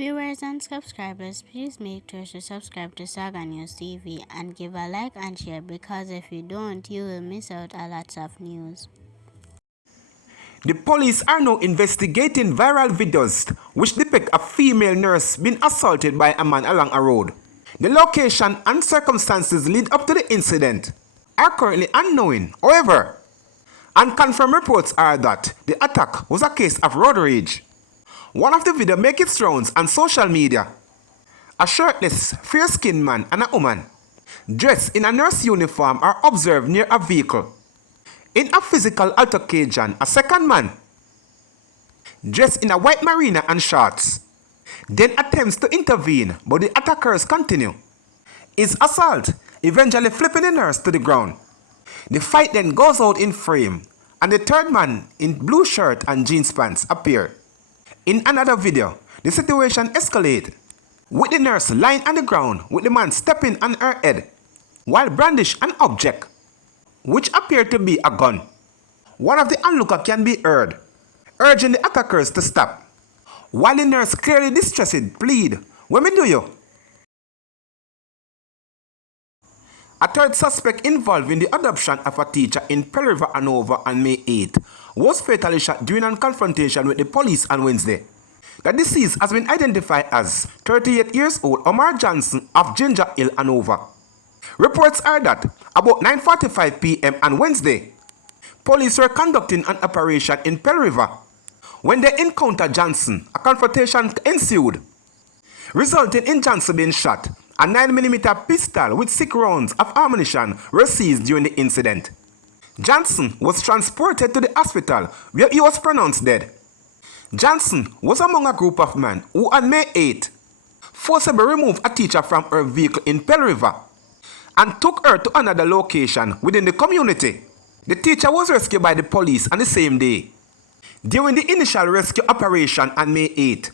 Viewers and subscribers, please make sure to subscribe to Saga News TV and give a like and share, because if you don't, you will miss out a lot of news. The police are now investigating viral videos which depict a female nurse being assaulted by a man along a road. The location and circumstances lead up to the incident are currently unknown. However, unconfirmed reports are that the attack was a case of road rage. One of the videos makes its rounds on social media. A shirtless, fair-skinned man and a woman dressed in a nurse uniform are observed near a vehicle. In a physical altercation, a second man, dressed in a white marina and shorts, then attempts to intervene, but the attackers continue. His assault eventually flipping the nurse to the ground. The fight then goes out in frame, and the third man in blue shirt and jeans pants appear. In another video, the situation escalates, with the nurse lying on the ground with the man stepping on her head, while brandish an object, which appeared to be a gun. One of the onlookers can be heard, urging the attackers to stop, while the nurse, clearly distressed, plead, "What me do you?" A third suspect involved in the adoption of a teacher in Pearl River, Hanover on May 8 was fatally shot during a confrontation with the police on Wednesday. The deceased has been identified as 38 years old Omar Johnson of Ginger Hill, Hanover. Reports are that about 9:45 p.m. on Wednesday, police were conducting an operation in Pearl River. When they encountered Johnson, a confrontation ensued, resulting in Johnson being shot. A 9mm pistol with 6 rounds of ammunition were seized during the incident. Johnson was transported to the hospital where he was pronounced dead. Johnson was among a group of men who on May 8 forcibly removed a teacher from her vehicle in Pearl River and took her to another location within the community. The teacher was rescued by the police on the same day. During the initial rescue operation on May 8,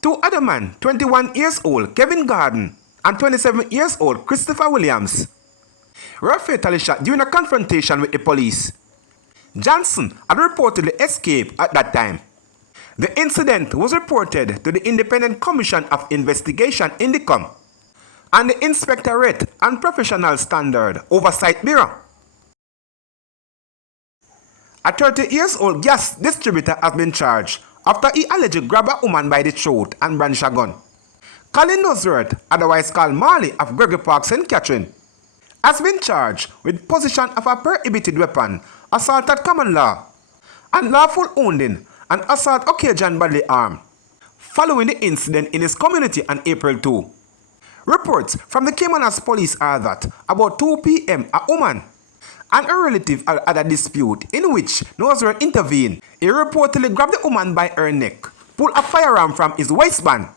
2 other men, 21 years old Kevin Garden and 27 years old Christopher Williams, were fatally shot during a confrontation with the police. Johnson had reportedly escaped at that time. The incident was reported to the Independent Commission of Investigation (INDICOM) and the Inspectorate and Professional Standard Oversight Bureau. A 30-year-old gas distributor has been charged after he allegedly grabbed a woman by the throat and brandished a gun. Colin Nosworth, otherwise called Marley of Gregory Park, St. Catherine, has been charged with possession of a prohibited weapon, assault at common law, unlawful owning, and assault occasion bodily harm, following the incident in his community on April 2. Reports from the Caymanas police are that about 2 p.m. a woman and a relative had a dispute in which Nosworth intervened. He reportedly grabbed the woman by her neck, pulled a firearm from his waistband,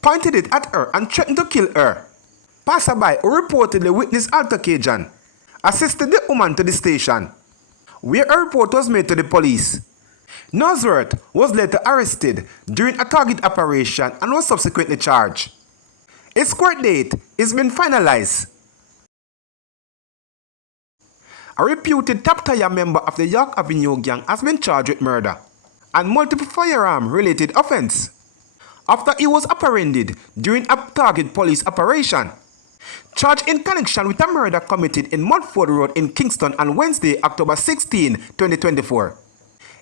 pointed it at her and threatened to kill her. Passerby who reportedly witnessed altercation assisted the woman to the station, where a report was made to the police. Nosworth was later arrested during a target operation and was subsequently charged. His court date has been finalized. A reputed top-tier member of the York Avenue gang has been charged with murder and multiple firearm-related offense after he was apprehended during a target police operation, charged in connection with a murder committed in Mudford Road in Kingston on Wednesday, October 16, 2024.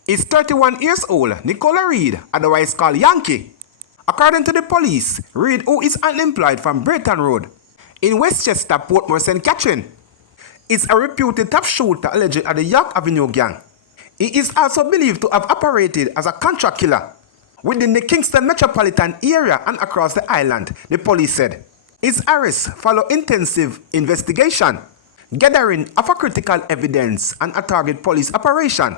Is 31 years old Nicola Reed, otherwise called Yankee. According to the police, Reed, who is unemployed from Brayton Road in Westchester, Portmore, St. Catherine, is a reputed top shooter alleged at the York Avenue gang. He is also believed to have operated as a contract killer within the Kingston metropolitan area and across the island, the police said. His arrest followed intensive investigation, gathering of a critical evidence and a target police operation.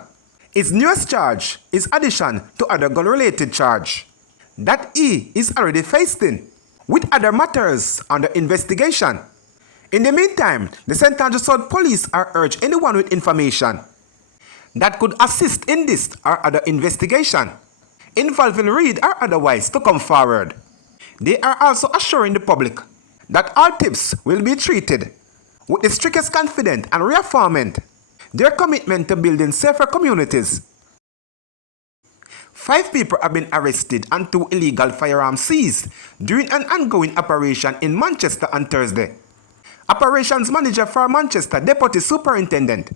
His newest charge is addition to other gun-related charge that he is already facing, with other matters under investigation. In the meantime, the St. Andrew South police are urged anyone with information that could assist in this or other investigation involving Reed or otherwise to come forward. They are also assuring the public that all tips will be treated with the strictest confidence and reaffirming their commitment to building safer communities. 5 people have been arrested and 2 illegal firearms seized during an ongoing operation in Manchester on Thursday. Operations Manager for Manchester Deputy Superintendent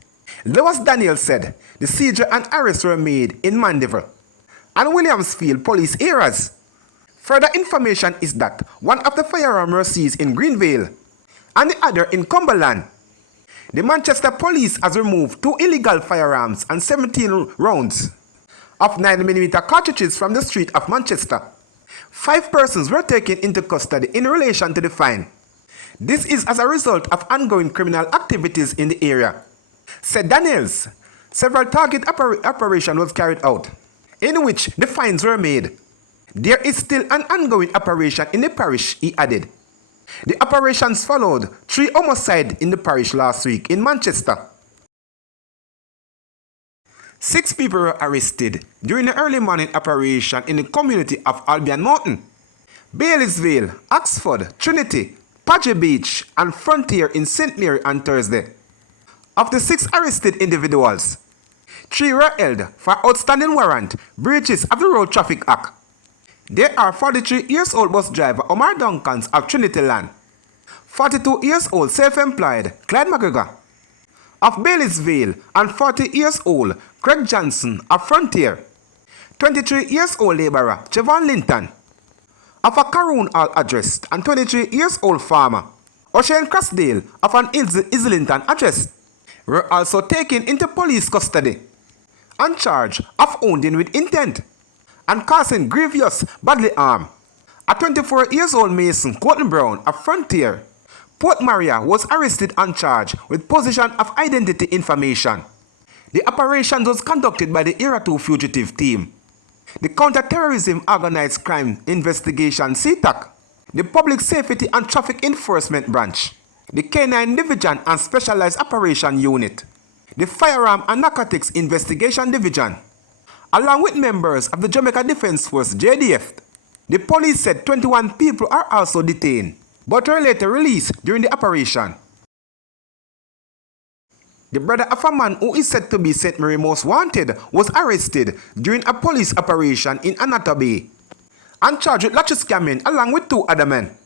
Lewis Daniel said the seizure and arrest were made in Mandeville and Williamsfield police areas. Further information is that one of the firearms were seized in Greenvale and the other in Cumberland. The Manchester police has removed 2 illegal firearms and 17 rounds of 9mm cartridges from the street of Manchester. 5 persons were taken into custody in relation to the fine. This is as a result of ongoing criminal activities in the area. Said Daniels, several target operation was carried out, in which the fines were made. There is still an ongoing operation in the parish, he added. The operations followed 3 homicides in the parish last week in Manchester. 6 people were arrested during the early morning operation in the community of Albion Mountain, Baileysville, Oxford, Trinity, Padgett Beach, and Frontier in St. Mary on Thursday. Of the 6 arrested individuals, 3 were held for outstanding warrant breaches of the Road Traffic Act. They are 43-year-old bus driver Omar Duncans of Trinity Land, 42-year-old self-employed Clyde McGregor of Baileysville, and 40-year-old Craig Johnson of Frontier, 23-year-old laborer Javon Linton of a Caroon Hall address, and 23-year-old farmer O'Shane Crossdale of an Islington address were also taken into police custody and charged of wounding with intent and causing grievous bodily harm. A 24-year-old Mason Courtney Brown of Frontier, Port Maria, was arrested and charged with possession of identity information. The operation was conducted by the Era 2 fugitive team, the Counter-Terrorism Organized Crime Investigation CTAC, the Public Safety and Traffic Enforcement Branch, the K9 Division and Specialized Operation Unit, the Firearm and Narcotics Investigation Division, along with members of the Jamaica Defense Force JDF. The police said 21 people are also detained, but were later released during the operation. The brother of a man who is said to be St. Mary Most Wanted was arrested during a police operation in Anata Bay and charged with lottery scamming along with 2 other men.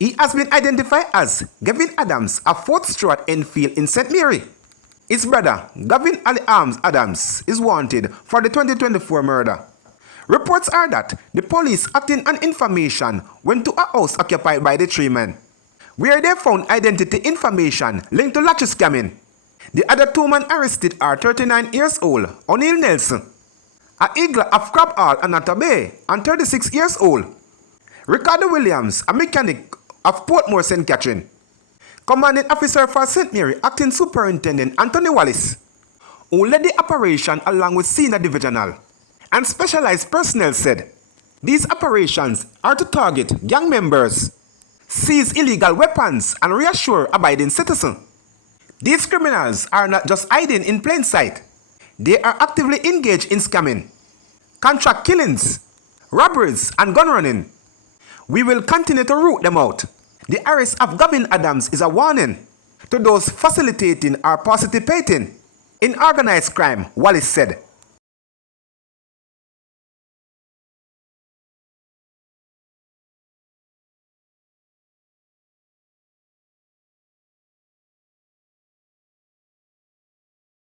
He has been identified as Gavin Adams of 4th Street Enfield in St. Mary. His brother, Gavin Ali Arms Adams, is wanted for the 2024 murder. Reports are that the police, acting on information, went to a house occupied by the 3 men, where they found identity information linked to lottery scamming. The other 2 men arrested are 39-year-old O'Neill Nelson, a Eagle of Crab Hall, Anata Bay, and 36-year-old Ricardo Williams, a mechanic of Portmore, St. Catherine. Commanding Officer for St. Mary, Acting Superintendent Anthony Wallace, who led the operation along with Senior Divisional and Specialized personnel, said these operations are to target gang members, seize illegal weapons, and reassure abiding citizens. These criminals are not just hiding in plain sight. They are actively engaged in scamming, contract killings, robberies, and gun running. We will continue to root them out. The arrest of Gavin Adams is a warning to those facilitating or participating in organized crime, Wallace said.